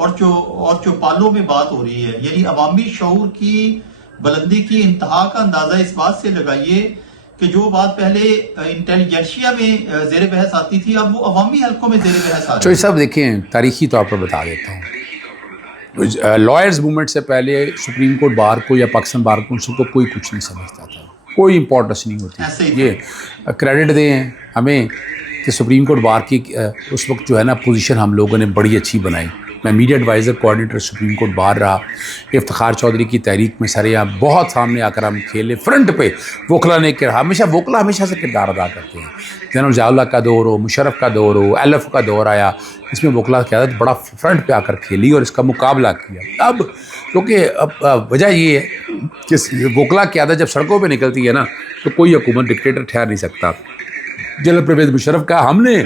اور چوپالوں میں بات ہو رہی ہے. یعنی عوامی شعور کی بلندی کی انتہا کا اندازہ اس بات سے لگائیے کہ جو بات پہلے انٹیلیجنشیا میں زیر بحث آتی تھی اب وہ عوامی حلقوں میں زیر بحث آ رہی ہے. چوہدری صاحب دیکھیں تاریخی طور پر بتا دیتا ہوں, لائرز موومنٹ سے پہلے سپریم کورٹ بار کو یا پاکستان بار کونسل کو کوئی کچھ نہیں سمجھتا تھا, کوئی امپورٹنس نہیں ہوتی. یہ کریڈٹ دیں ہمیں کہ سپریم کورٹ بار کی اس وقت جو ہے نا پوزیشن ہم لوگوں نے بڑی اچھی بنائی. میں media adviser coordinator Supreme Court Bar رہا. افتخار چودھری کی تحریک میں سارے یہاں بہت سامنے آ کر ہم کھیلے فرنٹ پہ. وکلا نے وکلا ہمیشہ سے کردار ادا کرتے ہیں. جنرل ضیاء اللہ کا دور ہو, مشرف کا دور ہو, ایلف کا دور آیا, اس میں وکلا کی قیادت بڑا فرنٹ پہ آ کر کھیلی اور اس کا مقابلہ کیا. اب کیونکہ وجہ یہ ہے کہ وکلا کی قیادت جب سڑکوں پہ نکلتی ہے نا تو کوئی حکومت ڈکٹیٹر ٹھہر نہیں سکتا. جنرل پرویز مشرف کا ہم نے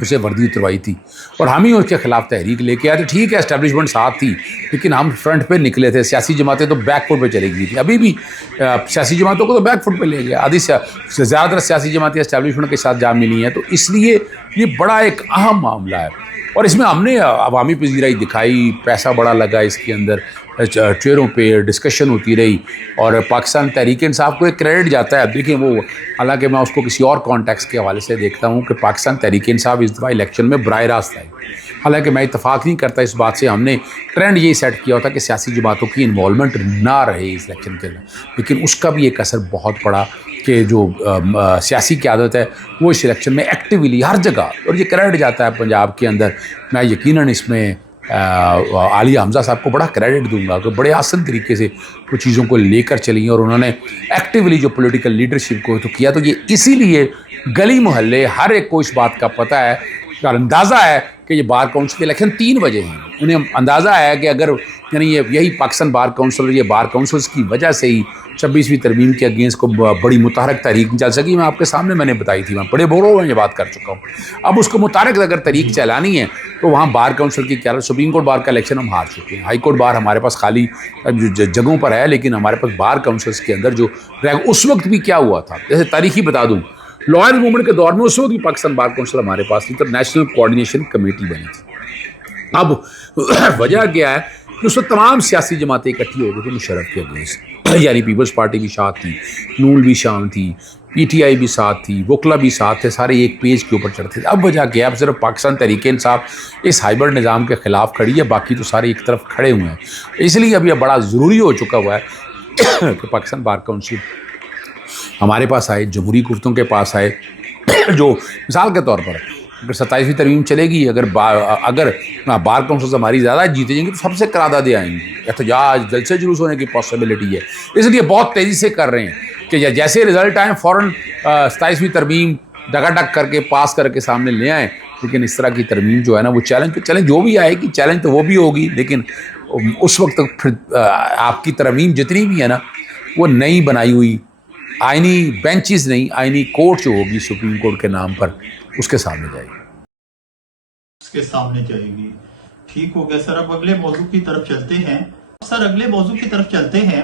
اسے وردی اتروائی تھی اور ہم ہی اس کے خلاف تحریک لے کے آئے تھے. ٹھیک ہے اسٹیبلشمنٹ ساتھ تھی لیکن ہم فرنٹ پہ نکلے تھے. سیاسی جماعتیں تو بیک فٹ پہ چلی گئی تھی. ابھی بھی سیاسی جماعتوں کو تو بیک فٹ پہ لے گیا. آدھی سے زیادہ تر سیاسی جماعتیں اسٹیبلشمنٹ کے ساتھ جا ملی ہیں. تو اس لیے یہ بڑا ایک اہم معاملہ ہے اور اس میں ہم نے عوامی پذیرائی دکھائی. پیسہ بڑا لگا اس کے اندر, چہروں پہ ڈسکشن ہوتی رہی اور پاکستان تحریک انصاف کو ایک کریڈٹ جاتا ہے. دیکھیں وہ حالانکہ میں اس کو کسی اور کانٹیکس کے حوالے سے دیکھتا ہوں کہ پاکستان تحریک انصاف اس دفعہ الیکشن میں براہ راست آئی. حالانکہ میں اتفاق نہیں کرتا اس بات سے. ہم نے ٹرینڈ یہی سیٹ کیا ہوتا کہ سیاسی جماعتوں کی انوالومنٹ نہ رہے اس الیکشن کے اندر, لیکن اس کا بھی ایک اثر بہت پڑا کہ جو سیاسی قیادت ہے وہ اس الیکشن میں ایکٹیولی ہر جگہ, اور یہ کریڈٹ جاتا ہے پنجاب کے اندر. میں یقیناً اس میں عالیہ حمزہ صاحب کو بڑا کریڈٹ دوں گا کہ بڑے آسن طریقے سے وہ چیزوں کو لے کر چلی اور انہوں نے ایکٹیولی جو پولیٹیکل لیڈرشپ کو تو کیا. تو یہ اسی لیے گلی محلے ہر ایک کو اس بات کا پتہ ہے اور اندازہ ہے کہ یہ بار کونسل کے الیکشن 3 بجے ہیں. انہیں اندازہ ہے کہ اگر یعنی یہی پاکستان بار کونسل, یہ بار کونسلز کی وجہ سے ہی 26ویں ترمیم کے اگینسٹ کو بڑی متحرک تحریک چل سکی. میں آپ کے سامنے میں نے بتائی تھی, میں بڑے بوروں میں یہ بات کر چکا ہوں. اب اس کو متحرک اگر تحریک چلانی ہے تو وہاں بار کونسل کی کیا, سپریم کورٹ بار کا الیکشن ہم ہار چکے ہیں. ہائی کورٹ بار ہمارے پاس خالی جگہوں پر ہے, لیکن ہمارے پاس بار کونسلز کے اندر جو اس وقت بھی کیا ہوا تھا, جیسے تاریخی بتا دوں, لائر موومنٹ کے دور میں اس وقت بھی پاکستان بار کونسل ہمارے پاس تھی تو نیشنل کوآرڈینیشن کمیٹی بنی تھی. اب وجہ کیا ہے کہ اس وقت تمام سیاسی جماعتیں اکٹھی ہو گئی تھیں مشرف کے اگینسٹ. یعنی پیپلز پارٹی بھی ساتھ تھی, نون بھی شام تھی, پی ٹی آئی بھی ساتھ تھی, وکلا بھی ساتھ تھے, سارے ایک پیج کے اوپر چڑھتے تھے. اب وجہ کیا ہے, اب صرف پاکستان تحریک انصاف اس ہائبرڈ نظام کے خلاف کھڑی ہے, باقی تو سارے ایک طرف کھڑے ہوئے ہیں. اس لیے اب یہ بڑا ضروری ہو چکا ہوا ہے کہ پاکستان بار کونسل ہمارے پاس آئے, جمہوری قوتوں کے پاس آئے. جو مثال کے طور پر اگر 27ویں ترمیم چلے گی, اگر بار کونسل ہماری زیادہ جیتے جائیں گے تو سب سے قراردادیں آئیں گی, احتجاج جلسے جلوس ہونے کی پاسبلٹی ہے. اس لیے بہت تیزی سے کر رہے ہیں کہ جیسے رزلٹ آئیں فوراً 27ویں ترمیم ڈگا ڈگ کر کے پاس کر کے سامنے لے آئیں. لیکن اس طرح کی ترمیم جو ہے نا وہ چیلنج جو بھی آئے گی, چیلنج تو وہ بھی ہوگی, لیکن اس وقت تک پھر آپ کی ترمیم جتنی بھی ہے نا وہ نئی بنائی ہوئی آئینی بینچز نہیں, آئینی کورٹ جو ہوگی سپریم کورٹ کے نام پر اس کے سامنے جائے گی, اس کے سامنے جائے گی. ٹھیک ہو گیا سر. اب اگلے موضوع کی طرف چلتے ہیں. اگلے موضوع کی طرف چلتے ہیں.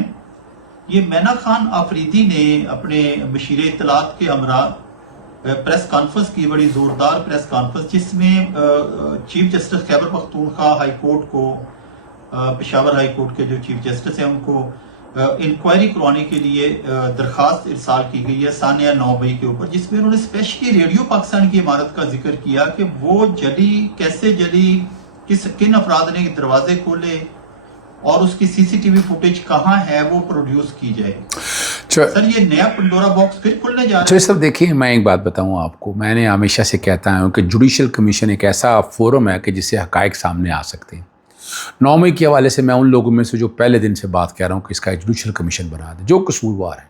یہ مینا خان آفریدی نے اپنے مشیر اطلاعات کے ہمراہ پریس کانفرنس کی, بڑی زوردار پریس کانفرنس, جس میں chief justice Khyber Pakhtunkhwa high court کو, پشاور ہائی کورٹ کے جو چیف جسٹس ہیں ان کو انکوائری کروانے کے لیے درخواست ارسال کی گئی ہے ثانیہ 9 مئی کے اوپر, جس میں انہوں نے اسپیشلی ریڈیو پاکستان کی عمارت کا ذکر کیا کہ وہ جلی, کیسے جلی, کن افراد نے دروازے کھولے اور اس کی سی سی ٹی وی فوٹیج کہاں ہے وہ پروڈیوس کی جائے. سر یہ نیا پنڈورا باکس پھر کھلنے جا رہا ہے. سر دیکھیں میں ایک بات بتاؤں آپ کو, میں نے ہمیشہ سے کہتا ہوں کہ جوڈیشل کمیشن ایک ایسا فورم ہے کہ جس سے حقائق سامنے آ سکتے ہیں. 9 مئی کے حوالے سے میں ان لوگوں میں سے جو پہلے دن سے بات کہہ رہا ہوں کہ اس کا ایک جوڈیشل کمیشن بنا دے, جو قصوروار ہے.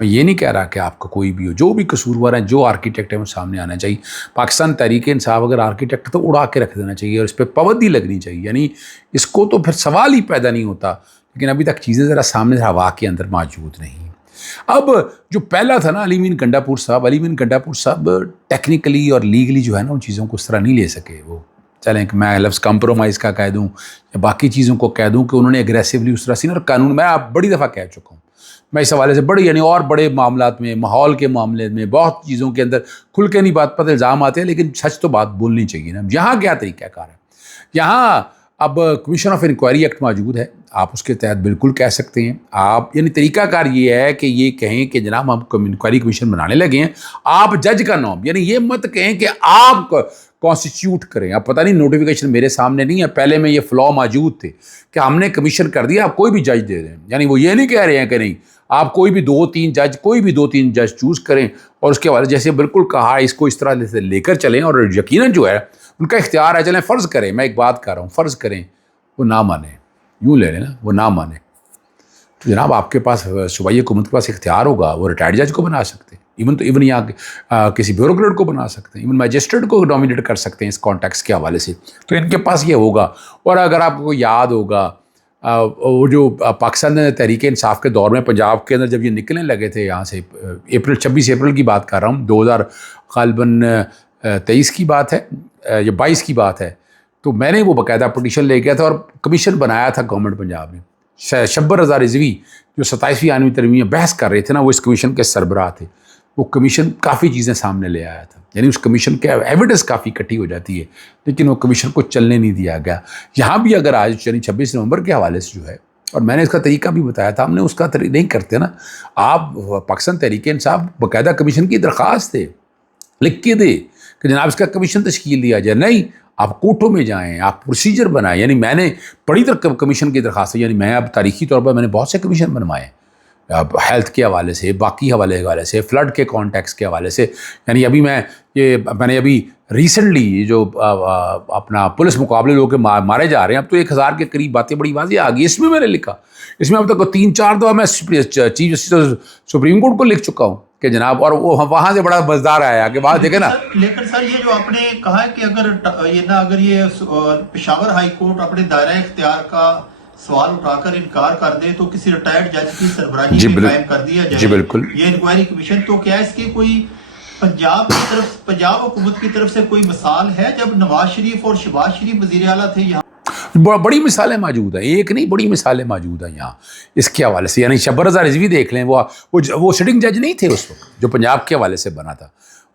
میں یہ نہیں کہہ رہا کہ آپ کا کوئی بھی ہو, جو بھی قصوروار ہیں, جو آرکیٹیکٹ ہے وہ سامنے آنا چاہیے. پاکستان تحریک انصاف اگر آرکیٹیکٹ تو اڑا کے رکھ دینا چاہیے اور اس پہ پابندی لگنی چاہیے, یعنی اس کو تو پھر سوال ہی پیدا نہیں ہوتا. لیکن ابھی تک چیزیں ذرا سامنے ہوا کے اندر موجود نہیں. اب جو پہلا تھا نا علی مین گنڈا پور صاحب ٹیکنیکلی اور لیگلی جو ہے نا ان چیزوں کو اس طرح نہیں لے سکے. وہ چلیں کہ میں لفظ کمپرومائز کا کہہ دوں یا باقی چیزوں کو کہہ دوں کہ انہوں نے اگریسولی اس طرح سے, اور قانون میں آپ بڑی دفعہ کہہ چکا ہوں, میں اس حوالے سے بڑی یعنی اور بڑے معاملات میں, ماحول کے معاملے میں, بہت چیزوں کے اندر کھل کے نہیں بات پر الزام آتے ہیں, لیکن سچ تو بات بولنی چاہیے نا. یہاں کیا طریقہ کار ہے, یہاں اب کمیشن آف انکوائری ایکٹ موجود ہے، آپ اس کے تحت بالکل کہہ سکتے ہیں آپ، یعنی طریقہ کار یہ ہے کہ یہ کہیں کہ جناب ہم انکوائری کمیشن بنانے لگے ہیں، آپ جج کا نام، یعنی یہ مت کہیں کہ آپ کانسٹیٹیوٹ کریں. اب پتہ نہیں نوٹیفیکیشن میرے سامنے نہیں ہے، پہلے میں یہ فلا موجود تھے کہ ہم نے کمیشن کر دیا، آپ کوئی بھی جج دے دیں، یعنی وہ یہ نہیں کہہ رہے ہیں کہ نہیں آپ کوئی بھی دو تین جج چوز کریں اور اس کے حوالے جیسے بالکل کہا اس کو اس طرح سے لے کر چلیں، اور یقیناً جو ہے ان کا اختیار ہے. چلیں فرض کریں، میں ایک بات کر رہا ہوں، فرض کریں وہ نہ مانے، یوں لے لیں نا، وہ نہ مانے تو جناب آپ کے پاس صوبائی حکومت کے پاس اختیار ہوگا، وہ ریٹائرڈ جج کو بنا سکتے ہیں، ایون یہاں کسی بیوروکریٹ کو بنا سکتے ہیں، ایون میجسٹریٹ کو نامینیٹ کر سکتے ہیں اس کانٹیکس کے حوالے سے. تو ان کے پاس یہ ہوگا. اور اگر آپ کو یاد ہوگا وہ جو پاکستان تحریک انصاف کے دور میں پنجاب کے اندر جب یہ نکلنے لگے تھے یہاں سے، 26 اپریل کی بات کر رہا ہوں، 2023 کی بات ہے یا 22 کی بات ہے، تو میں نے وہ باقاعدہ پٹیشن لے گیا تھا اور کمیشن بنایا تھا گورنمنٹ پنجاب نے. شبر رضا رضوی جو 27ویں آئینی ترمیم بحث کر رہے تھے نا، وہ اس کمیشن کے سربراہ تھے. وہ کمیشن کافی چیزیں سامنے لے آیا تھا، یعنی اس کمیشن کے ایویڈنس کافی اکٹھی ہو جاتی ہے، لیکن وہ کمیشن کو چلنے نہیں دیا گیا. یہاں بھی اگر آج یعنی 26 نومبر کے حوالے سے جو ہے، اور میں نے اس کا طریقہ بھی بتایا تھا، ہم نے اس کا نہیں کرتے نا. آپ پاکستان تحریک انصاف باقاعدہ کمیشن کی درخواست دے، لکھ کے دے کہ جناب اس کا کمیشن تشکیل دیا جائے. نہیں، آپ کوٹوں میں جائیں، آپ پروسیجر بنائیں. یعنی میں نے بڑی طرح کمیشن کی درخواست، یعنی میں اب تاریخی طور پر میں نے بہت سے کمیشن بنوائے، ہیلتھ کے حوالے سے، باقی حوالے سے، فلڈ کے کانٹیکس کے حوالے سے. یعنی ابھی میں نے ابھی ریسنٹلی جو اپنا پولیس مقابلے لوگ مارے جا رہے ہیں، اب تو 1000 کے قریب باتیں بڑی واضح آ گئی. اس میں میں نے لکھا، اس میں اب تک 3-4 دفعہ میں چیف جسٹس سپریم کورٹ کو لکھ چکا ہوں کہ جناب، اور وہ وہاں سے بڑا مزدار آیا کہ بات دیکھیں نا. لیکن سر یہ جو آپ نے کہا ہے کہ اگر یہ پشاور ہائی کورٹ اپنے دائرہ اختیار کا سوال اٹھا کر انکار کر دے تو کسی ریٹائرڈ جج کی سربراہی میں قائم کر دیا جائے. جی بالکل. یہ انکوائری کمیشن، تو کیا اس کی کوئی پنجاب حکومت کی طرف سے کوئی مثال ہے جب نواز شریف اور شہباز شریف وزیر اعلیٰ تھے یہاں؟ بڑی مثالیں موجود ہیں، ایک نہیں بڑی مثالیں موجود ہیں یہاں اس کے حوالے سے. یعنی شبر رضا رضوی دیکھ لیں، وہ سٹنگ جج نہیں تھے اس وقت جو پنجاب کے حوالے سے بنا تھا،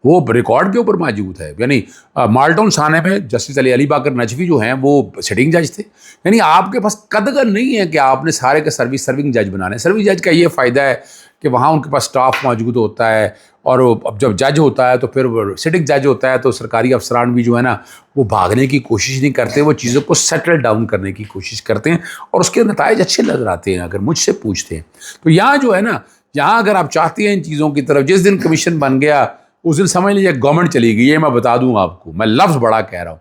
وہ ریکارڈ کے اوپر موجود ہے. یعنی مالٹون تھانے میں جسٹس علی باقر نجوی جو ہیں وہ سٹنگ جج تھے. یعنی آپ کے پاس قدغن نہیں ہے کہ آپ نے سارے کے سرونگ جج بنانے. سرونگ جج کا یہ فائدہ ہے کہ وہاں ان کے پاس سٹاف موجود ہوتا ہے، اور اب جب جج ہوتا ہے تو پھر سٹنگ جج ہوتا ہے تو سرکاری افسران بھی جو ہے نا وہ بھاگنے کی کوشش نہیں کرتے، وہ چیزوں کو سیٹل ڈاؤن کرنے کی کوشش کرتے ہیں، اور اس کے نتائج اچھے نظر آتے ہیں اگر مجھ سے پوچھتے ہیں. تو یہاں جو ہے نا، یہاں اگر آپ چاہتے ہیں ان چیزوں کی طرف، جس دن کمیشن بن گیا اس دن سمجھ لیجیے گورنمنٹ چلی گئی. یہ میں بتا دوں آپ کو، میں لفظ بڑا کہہ رہا ہوں،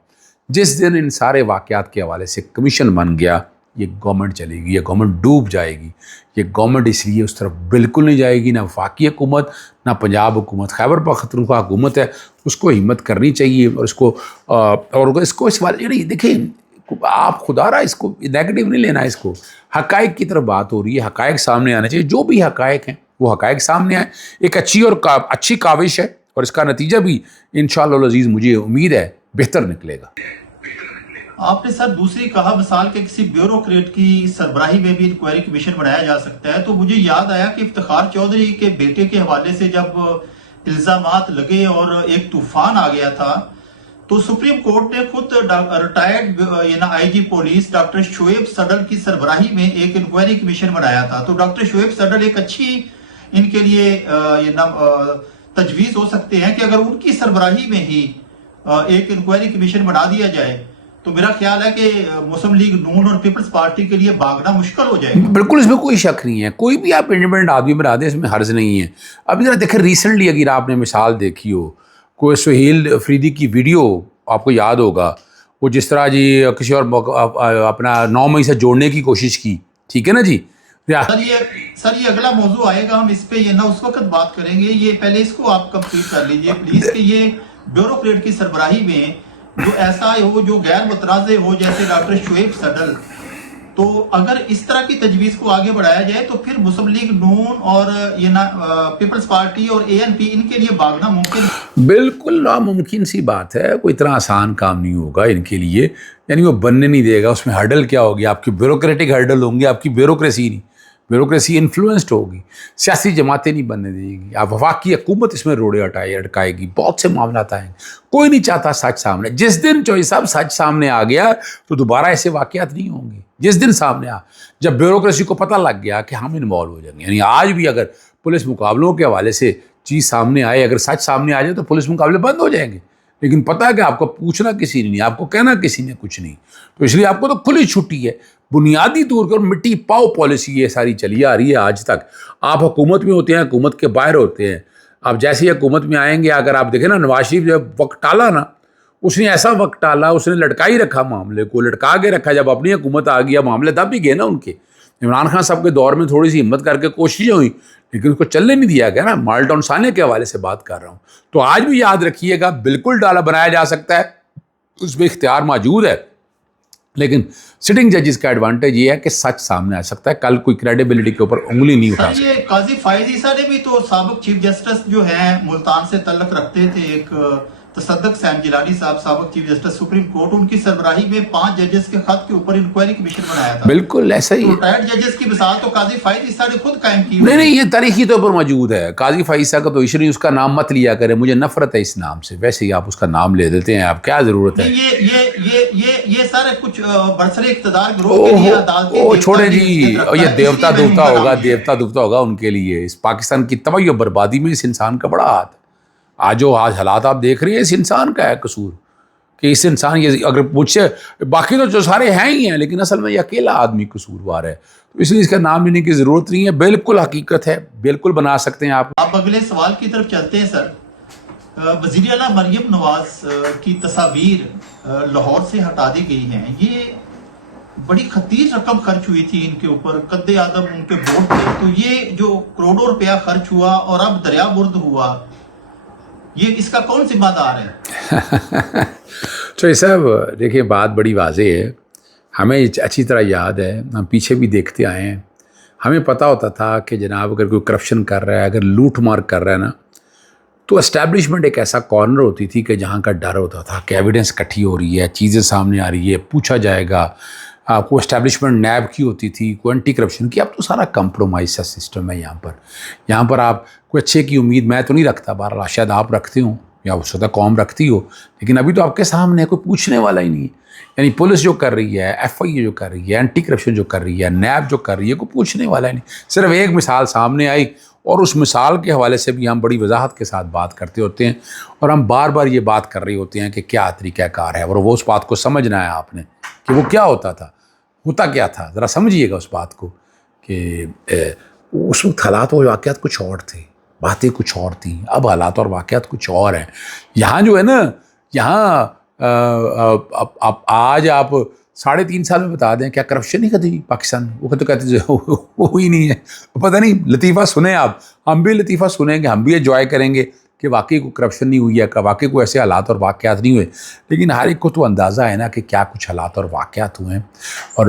جس دن ان سارے واقعات کے حوالے سے کمیشن بن گیا یہ گورنمنٹ چلے گی، یہ گورنمنٹ ڈوب جائے گی. یہ گورنمنٹ اس لیے اس طرف بالکل نہیں جائے گی، نہ وفاقی حکومت نہ پنجاب حکومت. خیبر پختونخوا حکومت ہے، اس کو ہمت کرنی چاہیے، اور اس کو اس والے یعنی دیکھیں آپ خدا رہا اس کو نیگیٹو نہیں لینا، اس کو حقائق کی طرف بات ہو رہی ہے، حقائق سامنے آنے چاہیے. جو بھی حقائق ہیں وہ حقائق سامنے آئیں. ایک اچھی کاوش ہے، اور اس کا نتیجہ بھی انشاءاللہ العزیز مجھے امید ہے بہتر نکلے گا. آپ نے سر دوسری کہا مثال کہ کسی بیوروکریٹ کی سربراہی میں بھی انکوائری کمیشن بنایا جا سکتا ہے، تو مجھے یاد آیا کہ افتخار چودھری کے بیٹے کے حوالے سے جب الزامات لگے اور ایک طوفان آ گیا تھا، تو سپریم کورٹ نے خود ریٹائرڈ آئی جی پولیس ڈاکٹر شعیب صدر کی سربراہی میں ایک انکوائری کمیشن بنایا تھا. تو ڈاکٹر شعیب صدر ایک اچھی ان کے لیے تجویز ہو سکتے ہیں کہ اگر ان کی سربراہی میں ہی ایک انکوائری کمیشن بنا دیا جائے تو میرا خیال ہے کہ مسلم لیگ نون اور پیپلز پارٹی کے لیے بھاگنا مشکل ہو جائے گا. بالکل، اس میں کوئی شک نہیں ہے، کوئی بھی آپ انڈیپینڈنٹ آدمی بنا دیں، اس میں حرج نہیں ہے. اب ذرا دیکھیں ریسنٹلی اگر آپ نے مثال دیکھی ہو، کوئی سہیل افریدی کی ویڈیو آپ کو یاد ہوگا، وہ جس طرح جی کسی اور اپنا 9 مئی سے جوڑنے کی کوشش کی، ٹھیک ہے نا جی. سر یہ اگلا موضوع آئے گا، ہم اس پہ اس وقت بات کریں گے. یہ پہلے اس کو آپ کمپلیٹ کر لیجئے پلیز، کہ یہ بیوروکریٹ کی سربراہی میں جو ایسا ہو جو غیر متنازع ہو جیسے ڈاکٹر شعیب صدر، تو اگر اس طرح کی تجویز کو آگے بڑھایا جائے تو پھر مسلم لیگ نون اور پیپلز پارٹی اور ANP ان کے لیے بھاگنا ممکن؟ بالکل ناممکن سی بات ہے، کوئی اتنا آسان کام نہیں ہوگا ان کے لیے. یعنی وہ بننے نہیں دے گا. اس میں ہرڈل کیا ہوگی؟ آپ کی بیوروکریٹک ہرڈل ہوں گے، آپ کی بیوروکریسی نہیں. بیوروکریسی انفلوئنسڈ ہوگی, سیاسی جماعتیں نہیں بننے دے گی, آپ وفاقی حکومت اس میں روڑے اٹکائے گی, بہت سے معاملات آئیں گے. کوئی نہیں چاہتا سچ سامنے. جس دن چوہدری صاحب سچ سامنے آ گیا تو دوبارہ ایسے واقعات نہیں ہوں گے. جس دن سامنے جب بیوروکریسی کو پتہ لگ گیا کہ ہم انوالو ہو جائیں گے, یعنی آج بھی اگر پولیس مقابلوں کے حوالے سے چیز سامنے آئے, اگر سچ سامنے آ جائے تو پولیس مقابلے بند ہو جائیں گے. لیکن پتہ ہے کہ آپ کو پوچھنا کسی نے نہیں, آپ کو کہنا کسی نے کچھ نہیں, تو اس لیے آپ کو تو کھلی چھٹی ہے. بنیادی طور پر مٹی پاؤ پالیسی یہ ساری چلی آ رہی ہے آج تک. آپ حکومت میں ہوتے ہیں, حکومت کے باہر ہوتے ہیں. آپ جیسے ہی حکومت میں آئیں گے, اگر آپ دیکھیں نا نواز شریف جب وقت ٹالا نا, اس نے ایسا وقت ٹالا, اس نے لٹکا ہی رکھا معاملے کو, لٹکا کے رکھا. جب اپنی حکومت آ گیا معاملے تب بھی گئے نا ان کے. عمران خان صاحب کے دور میں تھوڑی سی ہمت کر کے کوششیں ہوئی, لیکن اس کو چلنے نہیں دیا گیا نا. مال ٹاؤن ثانیہ کے حوالے سے بات کر رہا ہوں. تو آج بھی یاد رکھیے گا, بالکل ڈالا بنایا جا سکتا ہے, اس میں اختیار موجود ہے, لیکن سٹنگ ججز کا ایڈوانٹیج یہ ہے کہ سچ سامنے آ سکتا ہے. کل کوئی کریڈیبلٹی کے اوپر انگلی نہیں اٹھا سکتا. یہ قاضی فائز عیسیٰ نے بھی تو سابق چیف جسٹس جو ہیں ملتان سے تعلق رکھتے تھے, ایک تصدق سیم جیلانی صاحب سابق چیف جسٹس سپریم کورٹ, ان کی سربراہی میں 5 ججز کے خط کے اوپر انکوائری کمیشن بنایا تھا. بالکل ایسا ہی. ریٹائرڈ ججز کی مثال تو قاضی فائز عیسیٰ نے خود قائم کی. نہیں, یہ تاریخی طور پر موجود ہے. قاضی فائز عیسیٰ کا تو ایشو نہیں, اس کا نام مت لیا کرے, مجھے نفرت ہے اس نام سے. ویسے ہی آپ اس کا نام لے دیتے ہیں, آپ کیا ضرورت ہے. یہ سارے کچھ برسر اقتدار گروہ کے لیے عدالتیں چھوڑیں جی, یہ دیوتا دوتا ہوگا ان کے لیے. اس پاکستان کی تباہی و بربادی میں اس انسان کا بڑا ہاتھ. آج حالات آپ دیکھ رہے ہیں, اس انسان کا ہے قصور کہ اس انسان یہ اگر پوچھے, باقی تو جو سارے ہیں ہی ہیں, لیکن اصل میں یہ اکیلا آدمی قصوروار ہے. تو اس لیے اس کا نام لینے کی ضرورت نہیں ہے. بالکل حقیقت ہے, بالکل بنا سکتے ہیں آپ. آپ اگلے سوال کی طرف چلتے ہیں سر. وزیر اعلیٰ مریم نواز کی تصاویر لاہور سے ہٹا دی گئی ہیں. یہ بڑی خطیر رقم خرچ ہوئی تھی ان کے اوپر, قد اعظم ان کے بورڈ تھے, تو یہ جو کروڑوں روپیہ خرچ ہوا اور اب دریا برد ہوا, یہ اس کا کون ذمہ دار ہے؟ تو یہ سب دیکھیں, بات بڑی واضح ہے. ہمیں اچھی طرح یاد ہے, ہم پیچھے بھی دیکھتے آئے ہیں. ہمیں پتہ ہوتا تھا کہ جناب اگر کوئی کرپشن کر رہا ہے, اگر لوٹ مار کر رہا ہے نا, تو اسٹیبلشمنٹ ایک ایسا کارنر ہوتی تھی کہ جہاں کا ڈر ہوتا تھا کہ ایویڈنس اکٹھی ہو رہی ہے, چیزیں سامنے آ رہی ہے, پوچھا جائے گا. کوئی اسٹیبلشمنٹ نیب کی ہوتی تھی, کوئی اینٹی کرپشن کی. اب تو سارا کمپرومائز کا سسٹم ہے یہاں پر آپ کوئی اچھے کی امید میں تو نہیں رکھتا, بہرحال شاید آپ رکھتے ہوں یا اس وقت قوم رکھتی ہو, لیکن ابھی تو آپ کے سامنے کوئی پوچھنے والا ہی نہیں ہے. یعنی پولیس جو کر رہی ہے, ایف آئی اے جو کر رہی ہے, اینٹی کرپشن جو کر رہی ہے, نیب جو کر رہی ہے, کوئی پوچھنے والا ہی نہیں. صرف ایک مثال سامنے آئی, اور اس مثال کے حوالے سے بھی ہم بڑی وضاحت کے ساتھ بات کرتے ہوتے ہیں, اور ہم بار بار یہ بات کر رہے ہوتے ہیں کہ کیا طریقہ کار ہے, اور وہ اس بات کو سمجھنا ہے آپ نے کہ وہ کیا ہوتا کیا تھا. ذرا سمجھیے گا اس بات کو کہ اس وقت حالات و واقعات کچھ اور تھے, باتیں کچھ اور تھیں, اب حالات اور واقعات کچھ اور ہیں. یہاں جو ہے نا, یہاں آج آپ 3.5 سال میں بتا دیں کیا کرپشن نہیں کرتی پاکستان. وہ تو کہتے وہ ہی نہیں ہے. پتہ نہیں, لطیفہ سنیں آپ, ہم بھی لطیفہ سنیں گے, ہم بھی انجوائے کریں گے کہ واقعی کوئی کرپشن نہیں ہوئی ہے, کہ واقعی کوئی ایسے حالات اور واقعات نہیں ہوئے. لیکن ہر ایک کو تو اندازہ ہے نا کہ کیا کچھ حالات اور واقعات ہوئے ہیں, اور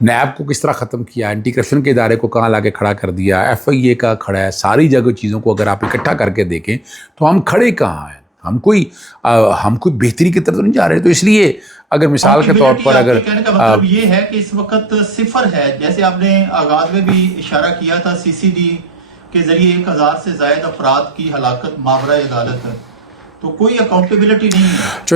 نیب کو کس طرح ختم کیا, اینٹی کرپشن کے ادارے کو کہاں لا کے کھڑا کر دیا, ایف آئی اے کا کھڑا ہے. ساری جگہ چیزوں کو اگر آپ اکٹھا کر کے دیکھیں تو ہم کھڑے کہاں ہیں. ہم کوئی بہتری کی طرف تو نہیں جا رہے. تو اس لیے اگر مثال کے طور پر اگر کہنے کا مطلب یہ ہے کہ اس وقت صفر ہے, جیسے آپ نے آغاز میں بھی اشارہ کیا تھا, سی سی ڈی کے ذریعے 1000 سے زائد افراد کی ہلاکت ماورائے عدالت ہے, تو کوئی اکاؤنٹیبلٹی نہیں ہے.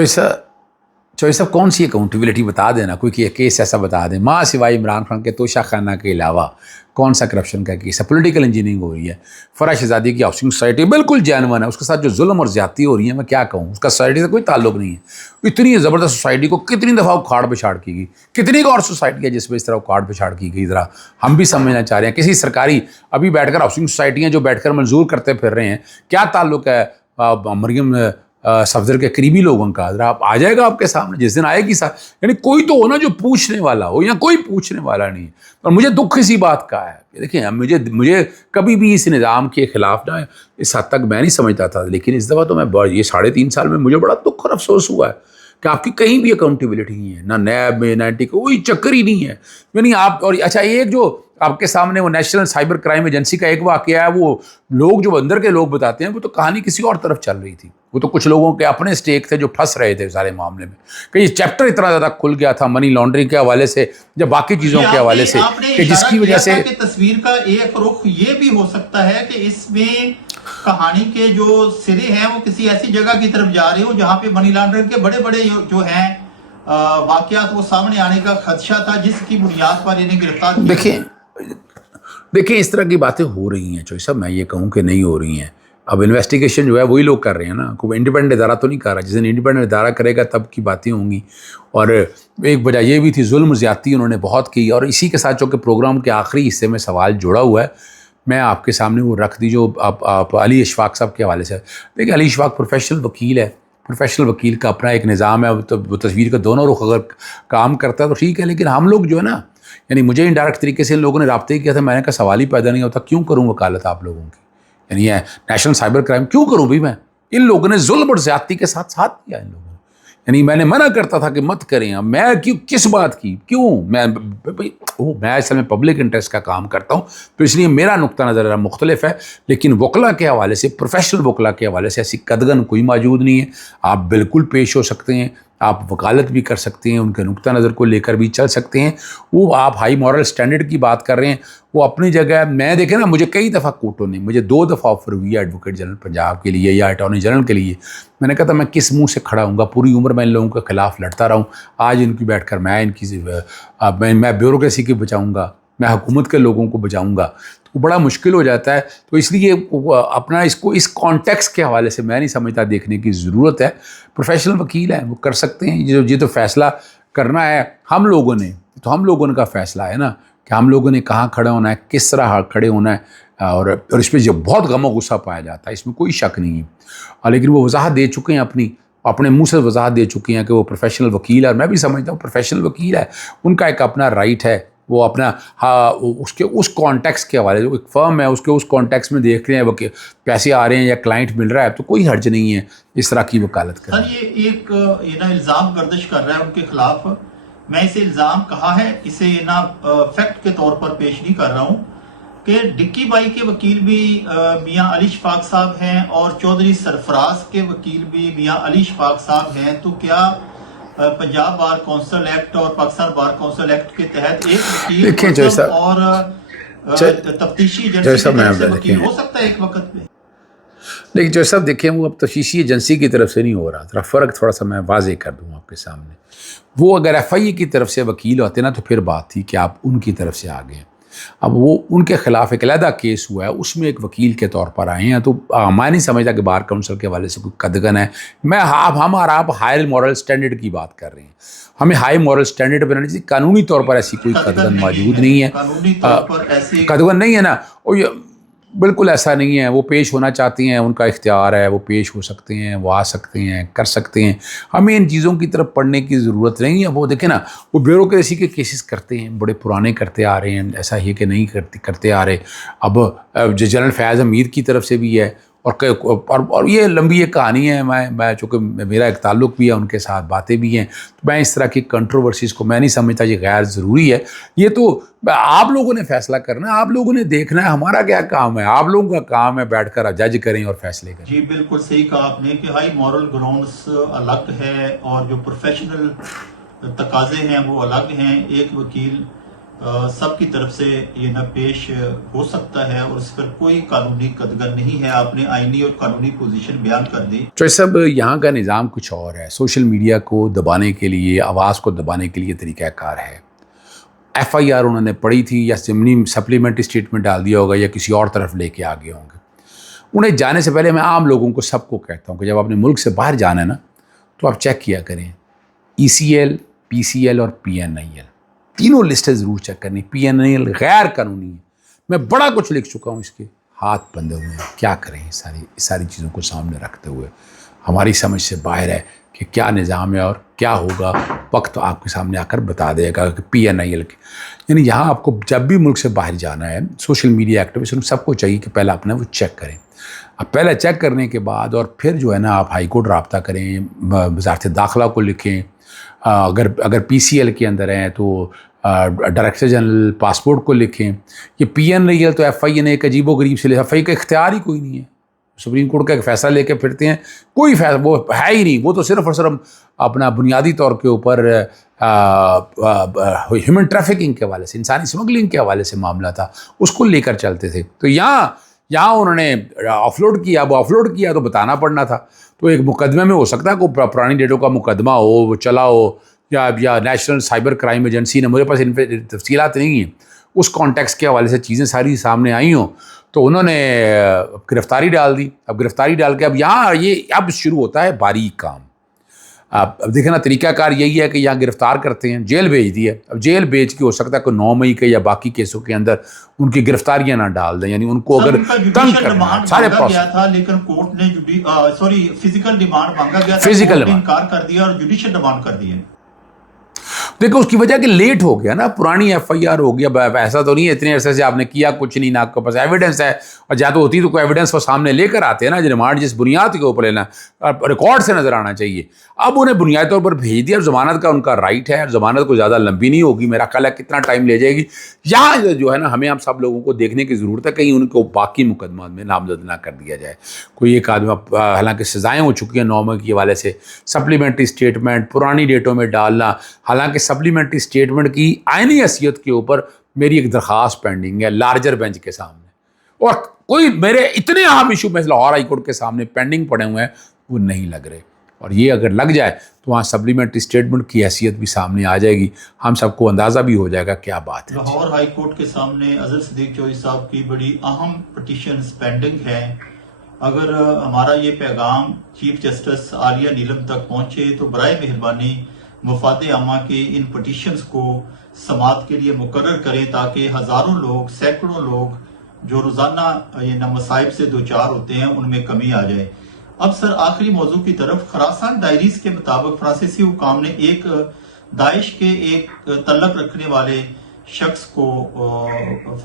چوہدری صاحب کون سی اکاؤنٹیبلٹی بتا دینا, کوئی کیس ایسا بتا دیں ماں سوائے عمران خان کے توشہ خانہ کے علاوہ کون سا کرپشن کا کیس ہے. پولیٹیکل انجینئرنگ ہو رہی ہے, فرح شہزادی کی ہاؤسنگ سوسائٹی بالکل جینون ہے, اس کے ساتھ جو ظلم اور زیادتی ہو رہی ہے, میں کیا کہوں, اس کا سوسائٹی سے کوئی تعلق نہیں ہے. اتنی زبردست سوسائٹی کو کتنی دفعہ اکھاڑ پچھاڑ کی گئی, کتنی اور سوسائٹی ہے جس میں اس طرح اکھاڑ پچھاڑ کی گئی. ذرا ہم بھی سمجھنا چاہ رہے ہیں, کسی سرکاری ابھی بیٹھ کر ہاؤسنگ سوسائٹیاں جو بیٹھ کر منظور کرتے پھر رہے ہیں, کیا تعلق ہے مریم صفدر کے قریبی لوگوں کا. ذرا آپ آ جائے گا آپ کے سامنے جس دن آئے گی یعنی کوئی تو ہونا جو پوچھنے والا ہو, یا کوئی پوچھنے والا نہیں. اور مجھے دکھ اسی بات کا ہے. دیکھیں مجھے کبھی بھی اس نظام کے خلاف نہ اس حد تک میں نہیں سمجھتا تھا, لیکن اس دفعہ تو میں یہ 3.5 سال میں مجھے بڑا دکھ اور افسوس ہوا ہے کہ آپ کی کہیں بھی اکاؤنٹیبلٹی نہیں ہے, نہ نیب میں نہ اینٹی, کوئی چکر ہی نہیں ہے. یعنی آپ, اور اچھا ایک جو آپ کے سامنے وہ نیشنل سائبر کرائم ایجنسی کا ایک واقعہ ہے، وہ لوگ جو اندر کے لوگ بتاتے ہیں وہ تو کہانی کسی اور طرف چل رہی تھی، وہ تو کچھ لوگوں کے اپنے اسٹیک تھے جو پھنس رہے تھے سارے معاملے میں، کہ یہ چیپٹر اتنا زیادہ کھل گیا تھا منی لانڈرنگ کے حوالے سے یا باقی چیزوں کے حوالے سے کہ جس کی وجہ سے تصویر کا ایک رخ یہ بھی ہو سکتا ہے کہ اس میں کہانی کے جو سرے ہیں وہ کسی ایسی جگہ کی طرف جا رہے ہو جہاں پہ منی لانڈرنگ کے بڑے بڑے جو ہیں واقعات وہ سامنے آنے کا خدشہ تھا، جس کی بنیاد پر انہیں گرفتار کیا۔ دیکھیں اس طرح کی باتیں ہو رہی ہیں چوہی صاحب، میں یہ کہوں کہ نہیں ہو رہی ہیں، اب انویسٹیگیشن جو ہے وہی لوگ کر رہے ہیں نا، کوئی انڈیپینڈنٹ ادارہ تو نہیں کر رہا، جس دن انڈیپینڈنٹ ادارہ کرے گا تب کی باتیں ہوں گی۔ اور ایک وجہ یہ بھی تھی ظلم زیادتی انہوں نے بہت کی، اور اسی کے ساتھ چونکہ پروگرام کے آخری حصے میں سوال جڑا ہوا ہے، میں آپ کے سامنے وہ رکھ دی جو آپ علی اشفاق صاحب کے حوالے سے۔ دیکھیں علی اشفاق پروفیشنل وکیل ہے، پروفیشنل وکیل کا اپنا ایک نظام ہے، وہ تصویر کا دونوں رخ اگر کام کرتا ہے تو ٹھیک ہے، لیکن ہم لوگ جو ہے نا، یعنی مجھے انڈائریکٹ طریقے سے ان لوگوں نے رابطے کیا تھا، میں نے کہا سوال ہی پیدا نہیں ہوتا، کیوں کروں وکالت آپ لوگوں کی، یعنی یہ نیشنل سائبر کرائم کیوں کروں بھی میں، ان لوگوں نے ظلم اور زیادتی کے ساتھ دیا ان لوگوں نے، یعنی میں نے منع کرتا تھا کہ مت کریں، اب میں کس بات کی کیوں، میں اصل میں پبلک انٹرسٹ کا کام کرتا ہوں تو اس لیے میرا نقطہ نظر مختلف ہے، لیکن وکلا کے حوالے سے، پروفیشنل وکلا کے حوالے سے ایسی قدغن کوئی موجود نہیں ہے، آپ بالکل پیش ہو سکتے ہیں، آپ وکالت بھی کر سکتے ہیں، ان کے نقطہ نظر کو لے کر بھی چل سکتے ہیں، وہ آپ ہائی مورل سٹینڈرڈ کی بات کر رہے ہیں وہ اپنی جگہ ہے۔ میں دیکھیں نا، مجھے کئی دفعہ کوٹوں نے، مجھے 2 دفعہ آفر ہوئی ہے ایڈوکیٹ جنرل پنجاب کے لیے یا اٹارنی جنرل کے لیے، میں نے کہا تھا میں کس منہ سے کھڑا ہوں گا، پوری عمر میں ان لوگوں کے خلاف لڑتا رہا ہوں، آج ان کی بیٹھ کر میں بیوروکریسی کی بچاؤں گا، میں حکومت کے لوگوں کو بچاؤں گا، تو بڑا مشکل ہو جاتا ہے، تو اس لیے اپنا اس کانٹیکسٹ کے حوالے سے میں نہیں سمجھتا دیکھنے کی ضرورت ہے۔ پروفیشنل وکیل ہیں، وہ کر سکتے ہیں، یہ تو فیصلہ کرنا ہے ہم لوگوں نے، تو ہم لوگوں کا فیصلہ ہے نا کہ ہم لوگوں نے کہاں کھڑے ہونا ہے، کس طرح کھڑے ہونا ہے، اور اس پہ جو بہت غم و غصہ پایا جاتا ہے، اس میں کوئی شک نہیں ہے، لیکن وہ وضاحت دے چکے ہیں، اپنے منہ سے وضاحت دے چکے ہیں کہ وہ پروفیشنل وکیل ہے، اور میں بھی سمجھتا ہوں پروفیشنل وکیل ہے، ان کا ایک اپنا رائٹ ہے، وہ اپنا اس کانٹیکس کے حوالے سے، ایک فرم ہے، اس کے کانٹیکس میں دیکھ رہے ہیں وہ کہ پیسے آ رہے ہیں یا کلائنٹ مل رہا ہے، تو کوئی حرج نہیں ہے اس طرح کی وکالت کرنا۔ سر یہ ایک الزام گردش کر رہا ہے ان کے خلاف، میں اسے الزام کہا ہے، اسے فیکٹ کے طور پر پیش نہیں کر رہا ہوں، کہ ڈکی بائی کے وکیل بھی میاں علی اشفاق صاحب ہیں اور چودھری سرفراز کے وکیل بھی میاں علی اشفاق صاحب ہیں، تو کیا پنجاب بار کونسل ایکٹ اور پاکستان بار کونسل ایکٹ کے تحت ایک وکیل اور تفتیشی ایجنسی سے وکیل ہو سکتا ہے ایک وقت میں؟ لیکن جو سب دیکھیں وہ اب تفتیشی ایجنسی کی طرف سے نہیں ہو رہا، فرق تھوڑا سا میں واضح کر دوں آپ کے سامنے، وہ اگر ایف آئی اے کی طرف سے وکیل ہوتے نا تو پھر بات تھی کہ آپ ان کی طرف سے آ گئے، اب وہ ان کے خلاف ایک علیحدہ کیس ہوا ہے، اس میں ایک وکیل کے طور پر آئے ہیں، تو میں نہیں سمجھتا کہ بار کونسل کے حوالے سے کوئی قدغن ہے، آپ ہائی مورل سٹینڈرڈ کی بات کر رہے ہیں، ہمیں ہائی مورل سٹینڈرڈ بنانا چاہیے، قانونی طور پر ایسی کوئی قدغن موجود نہیں ہے، قانونی طور پر ایسی قدغن نہیں ہے نا، بالکل ایسا نہیں ہے، وہ پیش ہونا چاہتے ہیں، ان کا اختیار ہے، وہ پیش ہو سکتے ہیں، وہ آ سکتے ہیں، کر سکتے ہیں، ہمیں ان چیزوں کی طرف پڑھنے کی ضرورت نہیں ہے۔ وہ دیکھیں نا، وہ بیوروکریسی کے کیسز کرتے ہیں، بڑے پرانے کرتے آ رہے ہیں، ایسا ہی کہ نہیں کرتے آ رہے، اب جو جنرل فیاض امیر کی طرف سے بھی ہے، اور یہ لمبی ایک کہانی ہے، میں چونکہ میرا ایک تعلق بھی ہے ان کے ساتھ، باتیں بھی ہیں، تو میں اس طرح کی کنٹروورسیز کو میں نہیں سمجھتا یہ غیر ضروری ہے، یہ تو آپ لوگوں نے فیصلہ کرنا ہے، آپ لوگوں نے دیکھنا ہے، ہمارا کیا کام ہے، آپ لوگوں کا کام ہے بیٹھ کر جج کریں اور فیصلے کریں۔ جی بالکل صحیح کہا آپ نے کہ ہائی مورل گراؤنڈز الگ ہے اور جو پروفیشنل تقاضے ہیں وہ الگ ہیں، ایک وکیل سب کی طرف سے یہ نہ پیش ہو سکتا ہے اور اس پر کوئی قانونی قدغن نہیں ہے، آپ نے آئینی اور قانونی پوزیشن بیان کر دی۔ تو سب یہاں کا نظام کچھ اور ہے، سوشل میڈیا کو دبانے کے لیے، آواز کو دبانے کے لیے طریقہ کار ہے، ایف آئی آر انہوں نے پڑھی تھی یا ضمنی سپلیمنٹری اسٹیٹمنٹ ڈال دیا ہوگا یا کسی اور طرف لے کے آگے ہوں گے، انہیں جانے سے پہلے میں عام لوگوں کو سب کو کہتا ہوں کہ جب اپنے ملک سے باہر جانا ہے نا تو آپ چیک کیا کریں ای سی ایل، پی سی ایل اور پی این آئی ایل، تینوں لسٹیں ضرور چیک کرنی۔ پی این آئی ایل غیر قانونی ہے، میں بڑا کچھ لکھ چکا ہوں، اس کے ہاتھ بندھے ہوئے ہیں، کیا کریں ساری چیزوں کو سامنے رکھتے ہوئے، ہماری سمجھ سے باہر ہے کہ کیا نظام ہے اور کیا ہوگا، وقت آپ کے سامنے آ کر بتا دے گا کہ پی این آئی ایل کے، یعنی یہاں آپ کو جب بھی ملک سے باہر جانا ہے، سوشل میڈیا ایکٹیویسٹ سب کو چاہیے کہ پہلے اپنا وہ چیک کریں، اب پہلے چیک کرنے کے بعد اور پھر جو ہے نا آپ ہائی کورٹ رابطہ کریں، وزارت داخلہ کو لکھیں، اگر پی سی ایل کے اندر ہیں تو ڈائریکٹر جنرل پاسپورٹ کو لکھیں. یہ PN رہی ہے تو FIA نے ایک عجیب و غریب سے لے, FIA کا اختیار ہی کوئی نہیں ہے. سپریم کورٹ کا ایک فیصلہ لے کے پھرتے ہیں, کوئی فیصلہ وہ ہے ہی نہیں. وہ تو صرف اور صرف اپنا بنیادی طور کے اوپر ہیومن ٹریفکنگ کے حوالے سے, انسانی اسمگلنگ کے حوالے سے معاملہ تھا, اس کو لے کر چلتے تھے. تو یہاں انہوں نے آف لوڈ کیا. اب آف لوڈ کیا تو بتانا پڑنا تھا. تو ایک مقدمے میں ہو سکتا ہے کوئی پرانی ڈیٹوں کا مقدمہ ہو, وہ چلا ہو, یا نیشنل سائبر کرائم ایجنسی نے, مجھے پاس ان پہ تفصیلات نہیں ہیں, اس کانٹیکس کے حوالے سے چیزیں ساری سامنے آئی ہوں, تو انہوں نے گرفتاری ڈال دی. اب گرفتاری ڈال کے اب شروع ہوتا ہے باریک کام. اب دیکھیں نا, طریقہ کار یہی ہے کہ یہاں گرفتار کرتے ہیں, جیل بھیج دی ہے. اب جیل بھیج کے ہو سکتا ہے کہ 9 مئی کے یا باقی کیسوں کے اندر ان کی گرفتاریاں نہ ڈال دیں, یعنی ان کو اگر تنگ کرنا سارے گیا تھا, لیکن کورٹ نے فزیکل ڈیمانڈ مانگا گیا تھا, فزیکل انکار کر دیا اور جوڈیشل ڈیمانڈ کر دی ہے. دیکھو اس کی وجہ کہ لیٹ ہو گیا نا, پرانی FIR ہو گیا. ایسا تو نہیں ہے اتنے عرصے سے آپ نے کیا کچھ نہیں, نہ آپ کے پاس ایویڈنس ہے, اور جہاں تو ہوتی تو کوئی ایویڈنس وہ سامنے لے کر آتے ہیں نا, ریمانڈ جس بنیاد کے اوپر لینا ریکارڈ سے نظر آنا چاہیے. اب انہیں بنیادی طور پر بھیج دیا. ضمانت کا ان کا رائٹ ہے, ضمانت کو زیادہ لمبی نہیں ہوگی, میرا خیال ہے کتنا ٹائم لے جائے گی. یہاں جو ہے نا, ہمیں ہم سب لوگوں کو دیکھنے کی ضرورت ہے کہیں ان کو باقی مقدمات میں نامزد نہ کر دیا جائے. کوئی ایک آدمی, حالانکہ سزائیں ہو چکی ہیں 9 مئی کے حوالے سے, سپلیمنٹری اسٹیٹمنٹ پرانی ڈیٹوں میں ڈالنا, حالانکہ سپلیمنٹری اسٹیٹمنٹ کی آئینی حیثیت کے اوپر میری ایک درخواست پینڈنگ ہے لارجر بینچ کے سامنے, اور کوئی میرے اتنے اہم ایشو میں لاہور ہائی کورٹ کے سامنے پینڈنگ پڑے ہوئے ہیں, وہ نہیں لگ رہے. اور یہ اگر لگ جائے تو وہاں سپلیمنٹری اسٹیٹمنٹ کی حیثیت بھی سامنے آ جائے گی, ہم سب کو اندازہ بھی ہو جائے گا کیا بات ہے. لاہور ہائی کورٹ کے سامنے اظہر صدیق چوہدری صاحب کی بڑی اہم پٹیشنز پینڈنگ ہیں. اگر ہمارا یہ پیغام چیف جسٹس عالیہ نیلم تک پہنچے تو برائے مہربانی مفاد عامہ کے ان پٹیشنز کو سماعت کے لیے مقرر کریں, تاکہ ہزاروں لوگ, سینکڑوں لوگ جو روزانہ یہ مصائب سے دوچار ہوتے ہیں ان میں کمی آ جائے. اب سر آخری موضوع کی طرف, خراسان ڈائریز کے مطابق فرانسیسی حکام نے ایک داعش کے ایک تعلق رکھنے والے شخص کو,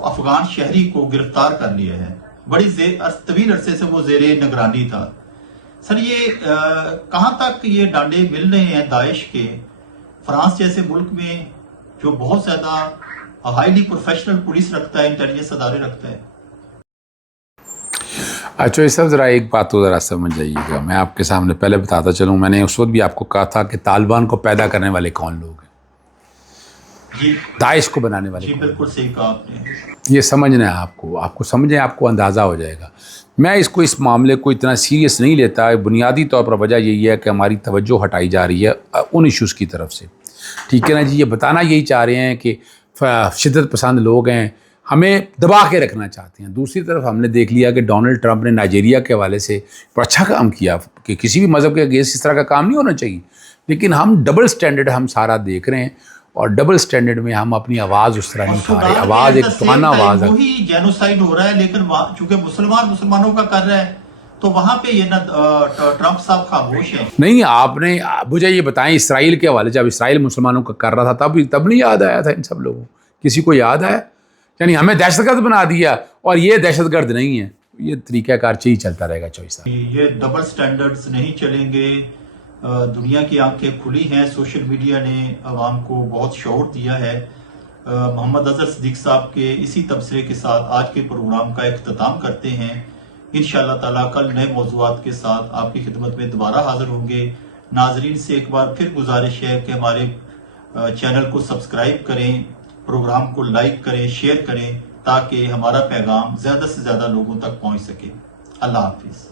افغان شہری کو گرفتار کر لیا ہے. بڑی طویل عرصے سے وہ زیر نگرانی تھا. سر یہ کہاں تک یہ ڈانڈے مل رہے ہیں داعش کے, فرانس جیسے ملک میں جو بہت زیادہ ہائیلی پروفیشنل پولیس رکھتا ہے, انٹیلیجنس ادارے رکھتا ہے. اچھا یہ سب ذرا ایک بات تو ذرا سمجھ جائیے گا, میں آپ کے سامنے پہلے بتاتا چلوں, میں نے اس وقت بھی آپ کو کہا تھا کہ طالبان کو پیدا کرنے والے کون لوگ ہیں, جی داعش کو بنانے والے. جی بالکل صحیح کہا آپ نے. یہ سمجھنا ہے آپ کو سمجھیں, آپ کو اندازہ ہو جائے گا. میں اس معاملے کو اتنا سیریس نہیں لیتا. بنیادی طور پر وجہ یہی ہے کہ ہماری توجہ ہٹائی جا رہی ہے ان ایشوز کی طرف سے, ٹھیک ہے نا جی. یہ بتانا یہی چاہ رہے ہیں کہ شدت پسند لوگ ہیں, ہمیں دبا کے رکھنا چاہتے ہیں. دوسری طرف ہم نے دیکھ لیا کہ ڈونلڈ ٹرمپ نے نائجیریا کے حوالے سے بڑا اچھا کام کیا, کہ کسی بھی مذہب کے اگینسٹ اس طرح کا کام نہیں ہونا چاہیے, لیکن ہم ڈبل سٹینڈرڈ ہم سارا دیکھ رہے ہیں, اور ڈبل سٹینڈرڈ میں ہم اپنی آواز اس طرح نہیں اٹھا رہے. آواز ایک توانا آواز ہے. وہی جینوسائیڈ ہو رہا ہے, لیکن چونکہ مسلمانوں کا کر رہا ہے تو وہاں پہ یہ نا ٹرمپ صاحب خاموش ہیں. نہیں, آپ نے مجھے یہ بتائیں اسرائیل کے حوالے, جب اسرائیل مسلمانوں کا کر رہا تھا تب نہیں یاد آیا تھا ان سب لوگوں, کسی کو یاد آیا؟ یعنی ہمیں دہشت گرد بنا دیا, اور یہ دہشت گرد نہیں ہے. یہ طریقہ کار ہی چلتا رہے گا. چوہدری صاحب یہ ڈبل سٹینڈرڈز نہیں چلیں گے. دنیا کی آنکھیں کھلی ہیں, سوشل میڈیا نے عوام کو بہت شعور دیا ہے. محمد اظہر صدیق صاحب کے اسی تبصرے کے ساتھ آج کے پروگرام کا اختتام کرتے ہیں. انشاءاللہ تعالیٰ کل نئے موضوعات کے ساتھ آپ کی خدمت میں دوبارہ حاضر ہوں گے. ناظرین سے ایک بار پھر گزارش ہے کہ ہمارے چینل کو سبسکرائب کریں, پروگرام کو لائک کریں, شیئر کریں, تاکہ ہمارا پیغام زیادہ سے زیادہ لوگوں تک پہنچ سکے. اللہ حافظ.